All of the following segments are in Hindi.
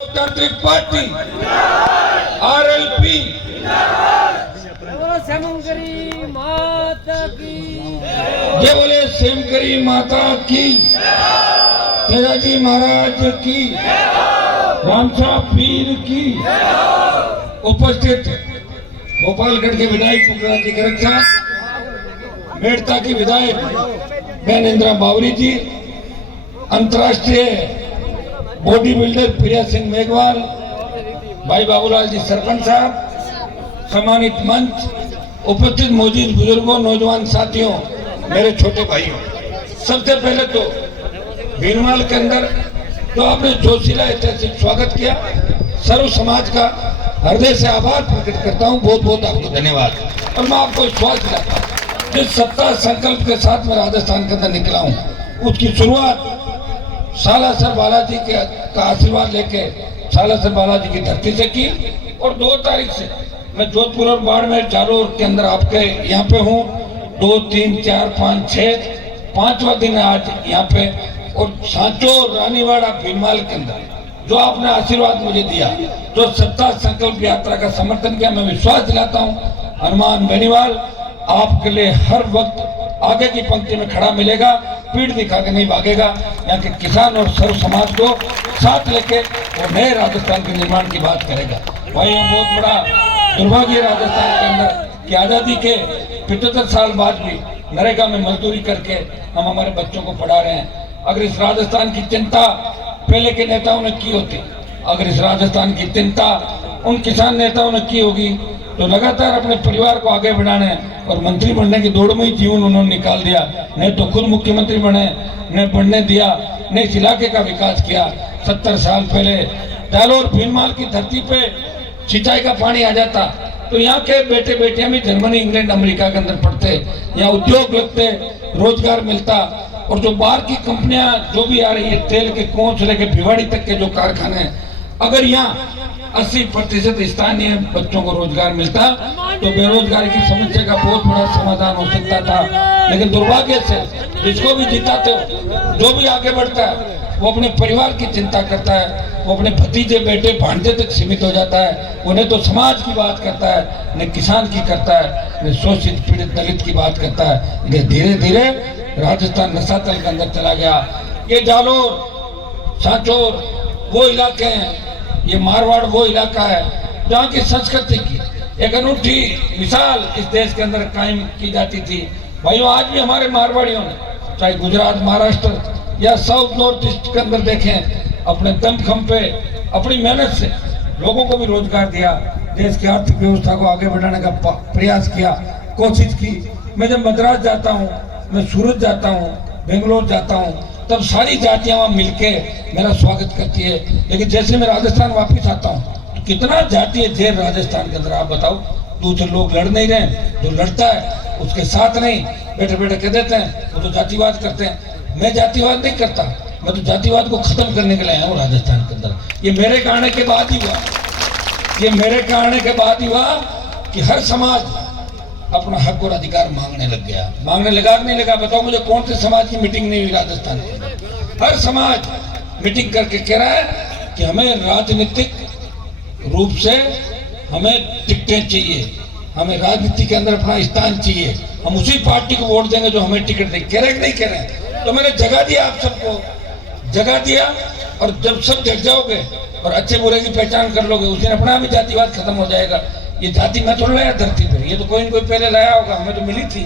लोकतांत्रिक पार्टी आरएलपी श्यामकरी माता की जय बोले श्यामकरी माता की, तेजाजी महाराज की, रामशाह पीर की। उपस्थित भोपालगढ़ के विधायक पुखराज गर्ग साहब, मेड़ता की विधायक बहन इंदिरा बावरी जी, अंतर्राष्ट्रीय बॉडी बिल्डर प्रिया सिंह मेघवाल, भाई बाबूलाल जी सरपंच साहब, सम्मानित मंच, उपस्थित मौजूद बुजुर्गों, नौजवान साथियों, मेरे छोटे भाइयों, सबसे पहले तो भीनमाल के अंदर तो आपने जोशीला ऐतिहासिक स्वागत किया, सर्व समाज का हृदय से आभार प्रकट करता हूं। बहुत बहुत आपको धन्यवाद। और मैं आपको विश्वास दिलाता हूं, जिस सत्ता संकल्प के साथ मैं राजस्थान के अंदर निकला हूं, उसकी शुरुआत सालासर बालाजी का आशीर्वाद लेके सालासर बालाजी की धरती से की। और 2 तारीख से मैं जोधपुर और बाड़मेर, जालोर के अंदर आपके यहाँ पे हूँ। 2, 3, 4, 5, 6 5वां दिन है आज यहाँ पे। और सांचो रानीवाड़ा भीनमाल के अंदर जो आपने आशीर्वाद मुझे दिया, जो सत्ता संकल्प यात्रा का समर्थन किया, मैं विश्वास दिलाता हूँ हनुमान बेनीवाल आपके लिए हर वक्त आगे की पंक्ति में खड़ा मिलेगा, पीठ दिखा के नहीं भागेगा। यहाँ के किसान और सर्व समाज को साथ लेके वो नए राजस्थान के निर्माण की बात करेगा। भाई बहुत बड़ा दुर्भाग्य राजस्थान के अंदर कि आजादी के 75 साल बाद भी नरेगा में मजदूरी करके हम हमारे बच्चों को पढ़ा रहे हैं। अगर इस राजस्थान की चिंता पहले के नेताओं ने की होती, अगर इस राजस्थान की चिंता उन किसान नेताओं ने की होगी, तो लगातार अपने परिवार को आगे बढ़ाने और मंत्री बनने की दौड़ में ही जीवन उन्होंने निकाल दिया। नहीं तो खुद मुख्यमंत्री बने, न बढ़ने दिया, न इस इलाके का विकास किया। 70 साल पहले जालोर भीनमाल की धरती पे सिंचाई का पानी आ जाता तो यहाँ के बेटे बेटियां भी जर्मनी, इंग्लैंड, अमेरिका के अंदर पढ़ते, यहाँ उद्योग लगते, रोजगार मिलता। और जो बाहर की कंपनियां जो भी आ रही है, तेल के कुओं से लेकर भिवाड़ी तक के जो कारखाने, अगर यहाँ 80% स्थानीय बच्चों को रोजगार मिलता तो बेरोजगारी की समस्या का बहुत बड़ा समाधान हो सकता था। लेकिन दुर्भाग्य से जिसको भी जिताते हो, जो भी आगे बढ़ता है, वो अपने परिवार की चिंता करता है, वो अपने भतीजे बेटे भांजे तक सीमित हो जाता है। उन्हें तो समाज की बात करता है, न किसान की करता है, न शोषित पीड़ित दलित की बात करता है। धीरे धीरे राजस्थान नशातल के अंदर चला गया। ये जालोर, सांचोर वो इलाके हैं, ये मारवाड़ वो इलाका है जहाँ की संस्कृति की एक अनूठी मिसाल इस देश के अंदर कायम की जाती थी। भाइयों, आज भी हमारे मारवाड़ियों ने चाहे गुजरात, महाराष्ट्र या साउथ नॉर्थ ईस्ट के अंदर देखें, अपने दमखम पे अपनी मेहनत से लोगों को भी रोजगार दिया, देश की आर्थिक व्यवस्था को आगे बढ़ाने का प्रयास किया, कोशिश की। मैं जब मद्रास जाता हूँ, मैं सूरत जाता हूँ, बेंगलोर जाता हूँ, तब सारी जातियां वहां मिलके मेरा स्वागत करती है। लेकिन जैसे मैं राजस्थान वापस आता हूँ तो कितना जातीय जेर राजस्थान के अंदर, आप बताओ। दूसरे लोग लड़ नहीं रहे, जो लड़ता है उसके साथ नहीं, बैठे बैठे कह देते हैं वो तो जातिवाद करते हैं। मैं जातिवाद नहीं करता, मैं तो जातिवाद को खत्म करने के लिए आया हूँ राजस्थान के अंदर। ये मेरे कहने के बाद ही हुआ, ये मेरे कहने के बाद ही हुआ कि हर समाज अपना हक और अधिकार मांगने लग गया। मांगने लगा कि नहीं लगा, बताओ मुझे। कौन से समाज की मीटिंग नहीं हुई राजस्थान में? हर समाज मीटिंग करके कह रहा है कि हमें राजनीतिक रूप से हमें टिकटें चाहिए, हमें राजनीति के अंदर अपना स्थान चाहिए, हम उसी पार्टी को वोट देंगे जो हमें टिकट देंगे। कह रहे कि नहीं कह रहे? तो मैंने जगह दिया, आप सबको जगह दिया। और जब सब जग जाओगे और अच्छे बुरे की पहचान कर लोगे, उस दिन अपना भी जातिवाद खत्म हो जाएगा। ये जाति मैं थोड़ा लाया धरती पर, ये तो कोई न कोई पहले लाया होगा, हमें तो मिली थी।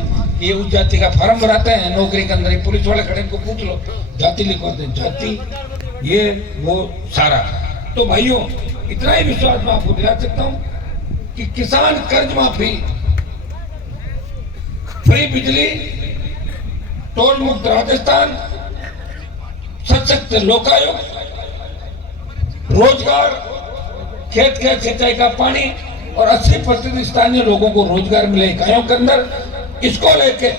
ये उस जाति का फॉर्म भराते हैं नौकरी के अंदर, पुलिस वाले खड़े को पूछ लो, जाति लिखवाते हैं, जाति ये वो सारा। तो भाइयों, इतना ही विश्वास मैं आपको दिला सकता हूँ कि किसान कर्ज माफी, फ्री बिजली, टोल मुक्त राजस्थान, सशक्त लोकायुक्त, रोजगार, खेत के सिंचाई का पानी और 80% स्थानीय लोगों को रोजगार मिले इकाइयों के अंदर, इसको लेके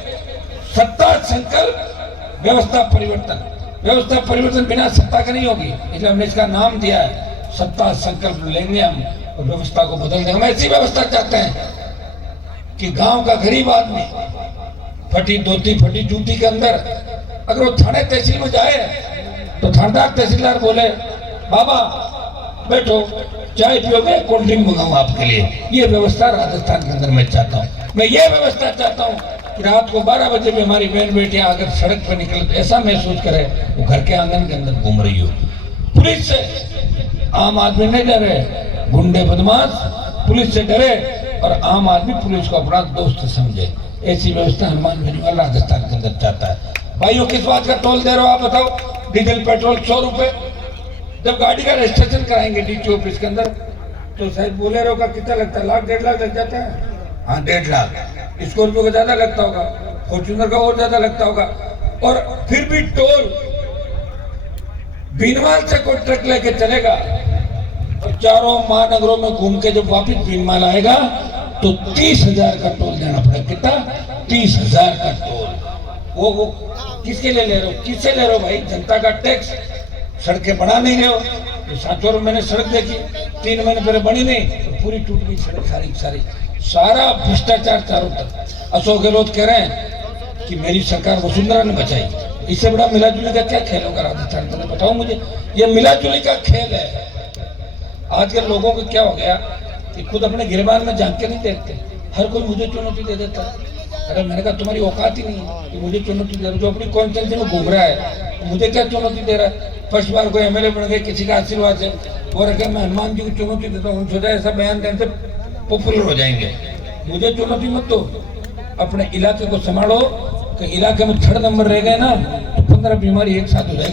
सत्ता संकल्प व्यवस्था परिवर्तन। व्यवस्था परिवर्तन बिना सत्ता का नहीं होगी, इसलिए हमने इसका नाम दिया है सत्ता संकल्प। लेंगे हम और व्यवस्था को बदल देंगे। हम ऐसी व्यवस्था चाहते हैं कि गांव का गरीब आदमी फटी धोती फटी जूती के अंदर अगर वो थाने तहसील में जाए तो थानेदार तहसीलदार बोले, बाबा बैठो, चाय पियोगे, कोल्ड ड्रिंक मंगाऊं आपके लिए। ये व्यवस्था राजस्थान के अंदर मैं चाहता हूँ। मैं ये व्यवस्था चाहता हूँ कि रात को 12 बजे भी हमारी बहन बेटियां अगर सड़क पर निकले तो ऐसा महसूस करे वो घर के आंगन के अंदर घूम रही हो। पुलिस से आम आदमी नहीं डरे, गुंडे बदमाश पुलिस से डरे और आम आदमी पुलिस को अपना दोस्त समझे। ऐसी व्यवस्था हनुमान बेनीवाल राजस्थान के अंदर चाहता है। भाइयों, किस बात का टोल दे रहे हो आप बताओ? डीजल पेट्रोल 100 रुपए। जब गाड़ी का रजिस्ट्रेशन कराएंगे डीटी ऑफिस के अंदर तो शायद बोलेरो का कितना लगता है? 1 लाख 1.5 लाख लग जाता है। हाँ, 1.5 लाख। स्कॉर्पियो का ज्यादा लगता होगा, फॉर्च्यूनर का और ज्यादा लगता होगा। और फिर भी टोल बीनमाल से कोई ट्रक लेके चलेगा और चारों महानगरों में घूम के जब वापिस बीनमाल आएगा तो 30,000 का टोल देना पड़ेगा। कितना? 30,000 का टोल। वो किसके लिए ले रहे हो? किससे ले रहे हो भाई? जनता का टैक्स। सड़कें बना नहीं रहे हो। तो 7 मैंने सड़क देखी, 3 महीने पहले बनी नहीं तो पूरी टूट गई सड़क सारी। सारा भ्रष्टाचार चारों तरफ। अशोक गहलोत कह रहे हैं कि मेरी सरकार वसुंधरा ने बचाई। इससे बड़ा मिलाजुली का क्या खेल होगा राजस्थान में? बताओ मुझे। ये मिलाजुली का खेल है। आजकल लोगों को क्या हो गया कि खुद अपने गिरबान में झांक के नहीं देखते। हर कोई मुझे चुनौती दे देता है। अरे मैंने कहा तुम्हारी औकात ही नहीं है कि मुझे चुनौती दे रहा है। जो अपनी कॉन्स्टिट्यूंसी में घूम रहा है तो मुझे क्या चुनौती दे रहा है? फर्स्ट बार कोई एमएलए बन गए किसी का आशीर्वाद से और अगर मैं हनुमान जी को चुनौती देता हूँ, सोचा ऐसा बयान देने से पॉपुलर हो जाएंगे। मुझे चुनौती मत दो, अपने इलाके को संभालो। कि इलाके में 3rd नंबर रह गए ना तो 15 बीमारी एक साथ हो जाएगी।